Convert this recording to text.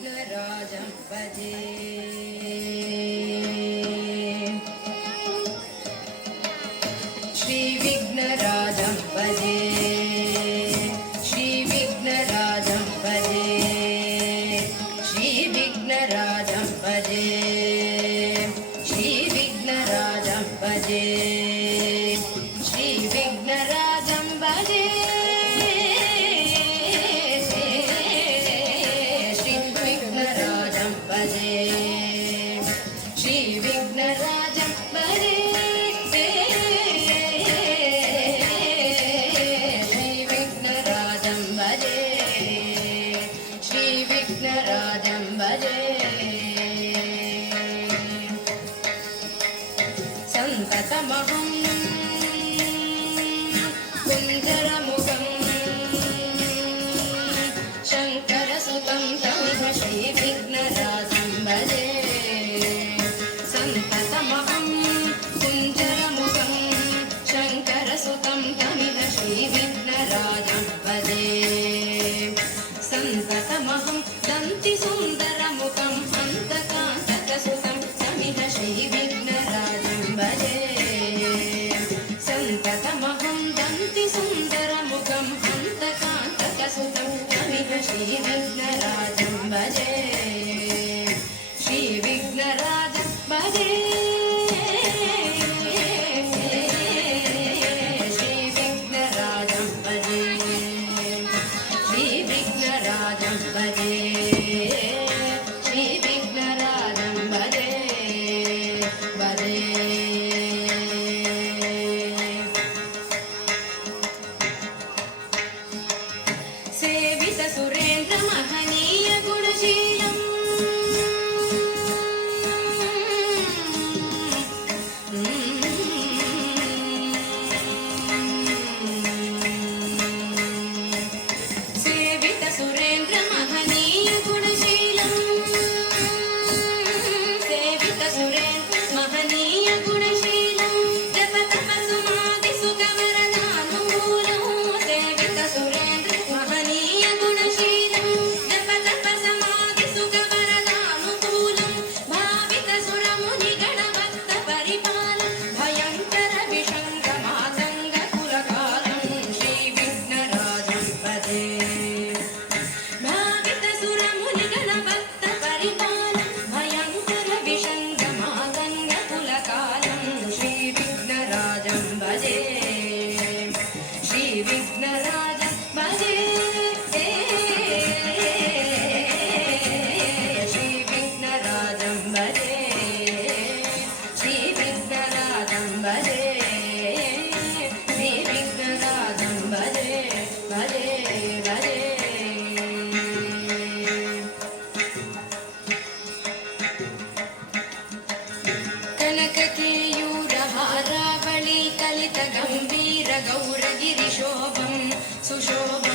श्रीविघ्नराजं भजे श्रीविघ्नराजं भजे श्रीविघ्नराजं भजे श्रीविघ्नराजं भजे श्रीविघ्नराजं भजे श्रीविघ्नराजं भजे श्रीविघ्नराजं भजे श्रीविघ्नराजं भजे श्रीविघ्नराजं भजे श्रीविघ्नराजं भजे संततमहं कुञ्जरमुखं शङ्करसुतं तमिह श्रीविघ्नराजं भजे संततमहं कुञ्जरमुखं शङ्करसुतं तमिह श्रीविघ्नराजं भजे संततमहं दन्तिसुन्दरमुखं हन्तकान्तकसुतं तमिह श्रीविघ्नराजं भजे संततमहं दन्तिसुन्दरमुखं हन्तकान्तकसुतं तमिह श्रीविघ्नराजं भजे श्रीविघ्नराजं भजे श्रीविघ्नराजं भजे श्रीविघ्नराजं भजे श्रीविघ्नराजं भजे भजे सेवित सुरेन्द्र महनीय गुणशीलम् सेवित सुरेन्द्र महनीय गुणशीलम् सेवित सुरेन्द्र महनीय गुणशीलम् जपतपसुमादिसुकवरदानुकूलम् सेवित सुरेन्द्र महनीय गुणशीलम् जपतपसमादिसुकवरदानुकूलम् भावित सुरमुनिगणभक्त परिपालम् भयङ्कर विशङ्कमातङ्ग कुलकालम् श्रीविघ्नराजं भजे भावित सुरमुनिगणभक्त परिपालम् भयङ्कर विशङ्कमातङ्ग कुलकालम् श्रीविघ्नराजं भजे श्रीविघ्नराजं भजे श्रीविघ्नराजं भजे श्रीविघ्नराजं भजे श्रीविघ्नराजं भजे भजे भजे कनककेयूरहारावळी कलित गम्भीर गौरगिरिशोभं सुशोभं